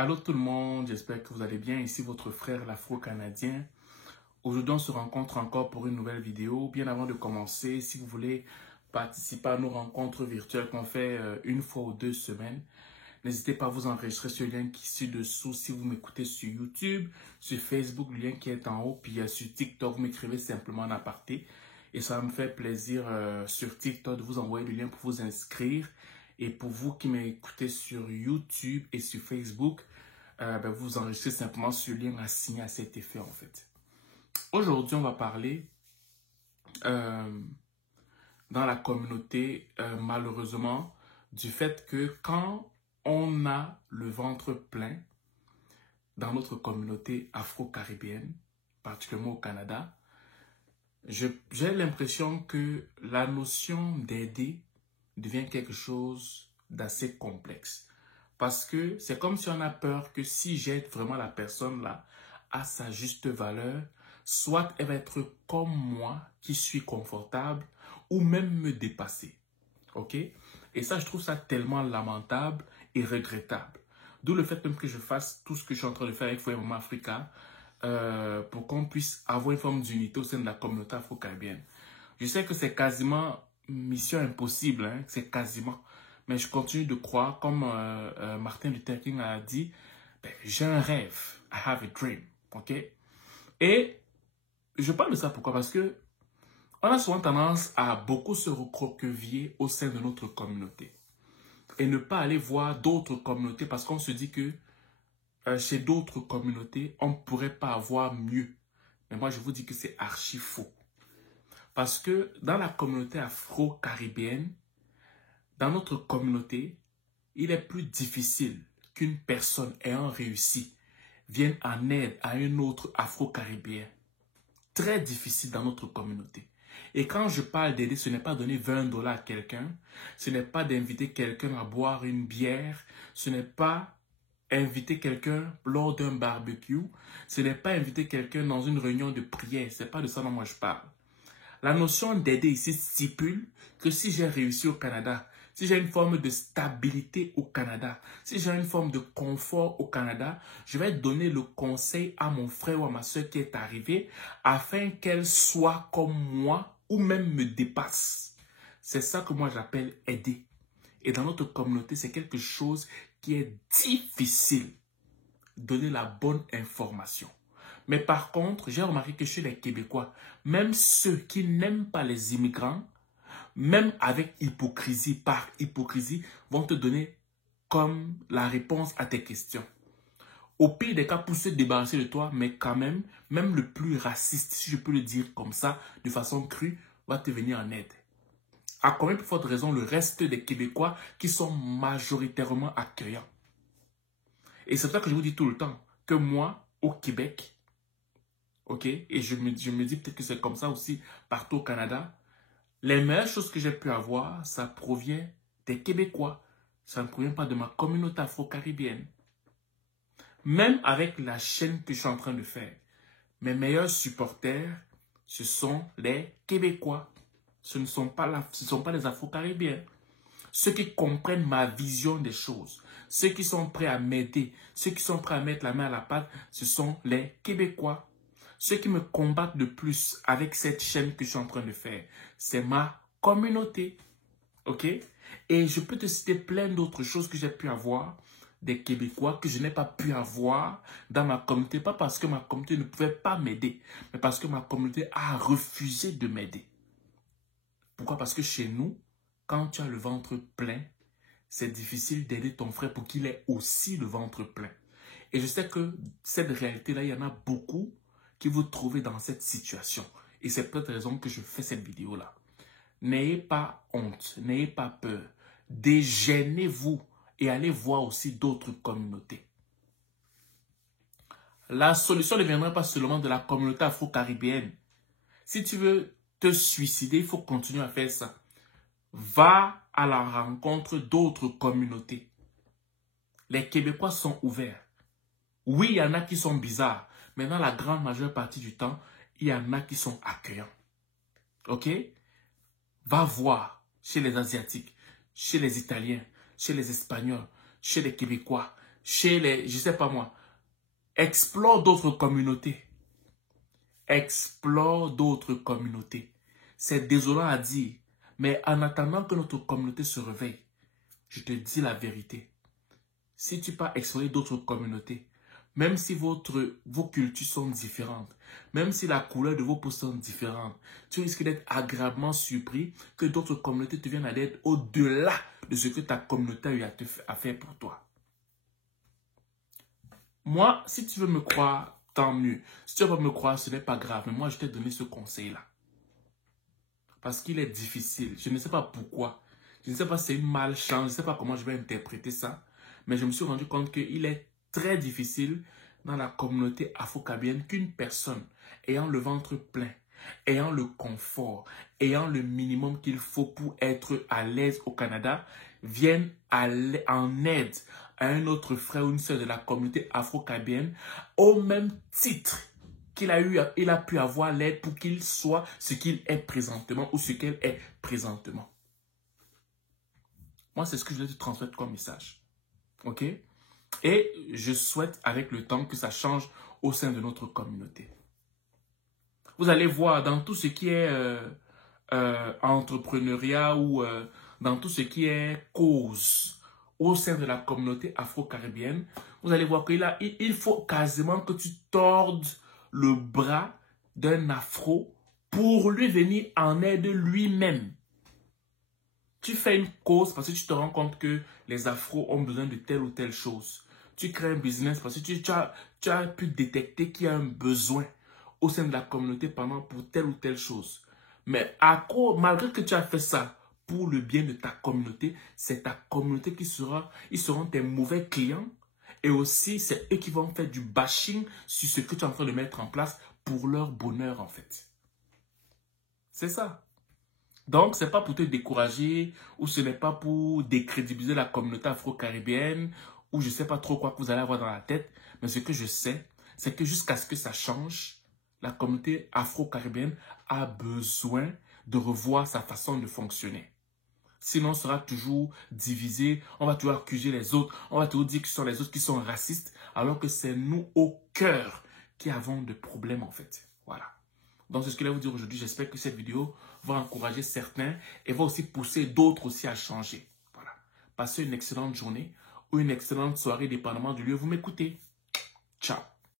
Allô tout le monde, j'espère que vous allez bien. Ici votre frère l'Afro-Canadien. Aujourd'hui, on se rencontre encore pour une nouvelle vidéo. Bien avant de commencer, si vous voulez participer à nos rencontres virtuelles qu'on fait une fois ou 2 semaines, n'hésitez pas à vous enregistrer sur le lien qui est ci-dessous. Si vous m'écoutez sur YouTube, sur Facebook, le lien qui est en haut, puis sur TikTok, vous m'écrivez simplement en aparté. Et ça me fait plaisir sur TikTok de vous envoyer le lien pour vous inscrire. Et pour vous qui m'écoutez sur YouTube et sur Facebook, vous enregistrez simplement ce lien assigné à cet effet en fait. Aujourd'hui, on va parler dans la communauté, malheureusement, du fait que quand on a le ventre plein dans notre communauté afro-caribéenne, particulièrement au Canada, j'ai l'impression que la notion d'aider devient quelque chose d'assez complexe. Parce que c'est comme si on a peur que si j'aide vraiment la personne là à sa juste valeur, soit elle va être comme moi qui suis confortable ou même me dépasser. Ok? Et ça, je trouve ça tellement lamentable et regrettable. D'où le fait même que je fasse tout ce que je suis en train de faire avec Foyer Maman Africa pour qu'on puisse avoir une forme d'unité au sein de la communauté afro-caribéenne. Je sais que c'est quasiment mission impossible, hein, c'est quasiment. Mais je continue de croire, comme Martin Luther King a dit, j'ai un rêve, I have a dream, ok? Et je parle de ça pourquoi? Parce que on a souvent tendance à beaucoup se recroqueviller au sein de notre communauté et ne pas aller voir d'autres communautés parce qu'on se dit que chez d'autres communautés, on ne pourrait pas avoir mieux. Mais moi, je vous dis que c'est archi faux. Parce que dans la communauté afro-caribéenne, dans notre communauté, il est plus difficile qu'une personne ayant réussi vienne en aide à un autre afro-caribéen. Très difficile dans notre communauté. Et quand je parle d'aider, ce n'est pas donner 20 $ à quelqu'un, ce n'est pas d'inviter quelqu'un à boire une bière, ce n'est pas inviter quelqu'un lors d'un barbecue, ce n'est pas inviter quelqu'un dans une réunion de prière, ce n'est pas de ça dont moi je parle. La notion d'aider ici stipule que si j'ai réussi au Canada, si j'ai une forme de stabilité au Canada, si j'ai une forme de confort au Canada, je vais donner le conseil à mon frère ou à ma soeur qui est arrivé afin qu'elle soit comme moi ou même me dépasse. C'est ça que moi j'appelle aider. Et dans notre communauté, c'est quelque chose qui est difficile. Donner la bonne information. Mais par contre, j'ai remarqué que chez les Québécois, même ceux qui n'aiment pas les immigrants, même avec hypocrisie, par hypocrisie, vont te donner comme la réponse à tes questions. Au pire des cas, pour se débarrasser de toi, mais quand même le plus raciste, si je peux le dire comme ça, de façon crue, va te venir en aide. À combien plus forte raison le reste des Québécois qui sont majoritairement accueillants. Et c'est pour ça que je vous dis tout le temps que moi, au Québec, ok, et je me dis peut-être que c'est comme ça aussi partout au Canada, les meilleures choses que j'ai pu avoir, ça provient des Québécois. Ça ne provient pas de ma communauté afro-caribéenne. Même avec la chaîne que je suis en train de faire, mes meilleurs supporters, ce sont les Québécois. Ce ne sont pas les afro-caribéens. Ceux qui comprennent ma vision des choses, ceux qui sont prêts à m'aider, ceux qui sont prêts à mettre la main à la pâte, ce sont les Québécois. Ceux qui me combattent le plus avec cette chaîne que je suis en train de faire, c'est ma communauté. Ok? Et je peux te citer plein d'autres choses que j'ai pu avoir des Québécois que je n'ai pas pu avoir dans ma communauté. Pas parce que ma communauté ne pouvait pas m'aider, mais parce que ma communauté a refusé de m'aider. Pourquoi? Parce que chez nous, quand tu as le ventre plein, c'est difficile d'aider ton frère pour qu'il ait aussi le ventre plein. Et je sais que cette réalité-là, il y en a beaucoup qui vous trouvez dans cette situation. Et c'est peut-être la raison que je fais cette vidéo-là. N'ayez pas honte, n'ayez pas peur. Dégainez-vous et allez voir aussi d'autres communautés. La solution ne viendra pas seulement de la communauté afro-caribéenne. Si tu veux te suicider, il faut continuer à faire ça. Va à la rencontre d'autres communautés. Les Québécois sont ouverts. Oui, il y en a qui sont bizarres, mais dans la grande majeure partie du temps, il y en a qui sont accueillants. Ok? Va voir chez les Asiatiques, chez les Italiens, chez les Espagnols, chez les Québécois, chez les, je sais pas moi, explore d'autres communautés. Explore d'autres communautés. C'est désolant à dire, mais en attendant que notre communauté se réveille, je te dis la vérité. Si tu pars explorer d'autres communautés, même si vos cultures sont différentes, même si la couleur de vos peaux sont différentes, tu risques d'être agréablement surpris que d'autres communautés te viennent à l'aide au-delà de ce que ta communauté a eu à faire pour toi. Moi, si tu veux me croire, tant mieux. Si tu ne veux pas me croire, ce n'est pas grave. Mais moi, je t'ai donné ce conseil-là. Parce qu'il est difficile. Je ne sais pas pourquoi. Je ne sais pas si c'est une malchance. Je ne sais pas comment je vais interpréter ça. Mais je me suis rendu compte qu'il est très difficile dans la communauté afro-caribéenne qu'une personne ayant le ventre plein, ayant le confort, ayant le minimum qu'il faut pour être à l'aise au Canada, vienne en aide à un autre frère ou une sœur de la communauté afro-caribéenne au même titre qu'il a pu avoir l'aide pour qu'il soit ce qu'il est présentement ou ce qu'elle est présentement. Moi, c'est ce que je voulais te transmettre comme message. OK? Et je souhaite avec le temps que ça change au sein de notre communauté. Vous allez voir dans tout ce qui est entrepreneuriat ou dans tout ce qui est cause au sein de la communauté afro-caribéenne, vous allez voir qu'il faut quasiment que tu tordes le bras d'un afro pour lui venir en aide lui-même. Tu fais une cause parce que tu te rends compte que les afros ont besoin de telle ou telle chose. Tu crées un business parce que tu as pu détecter qu'il y a un besoin au sein de la communauté pour telle ou telle chose. Mais malgré que tu as fait ça pour le bien de ta communauté, c'est ta communauté ils seront tes mauvais clients. Et aussi, c'est eux qui vont faire du bashing sur ce que tu es en train de mettre en place pour leur bonheur, en fait. C'est ça. Donc, ce n'est pas pour te décourager ou ce n'est pas pour décrédibiliser la communauté afro-caribéenne ou je ne sais pas trop quoi que vous allez avoir dans la tête. Mais ce que je sais, c'est que jusqu'à ce que ça change, la communauté afro-caribéenne a besoin de revoir sa façon de fonctionner. Sinon, on sera toujours divisé, on va toujours accuser les autres, on va toujours dire que ce sont les autres qui sont racistes, alors que c'est nous au cœur qui avons des problèmes en fait. Voilà. Donc, c'est ce que je vais vous dire aujourd'hui. J'espère que cette vidéo va encourager certains et va aussi pousser d'autres aussi à changer. Voilà. Passez une excellente journée ou une excellente soirée, dépendamment du lieu où vous m'écoutez. Ciao.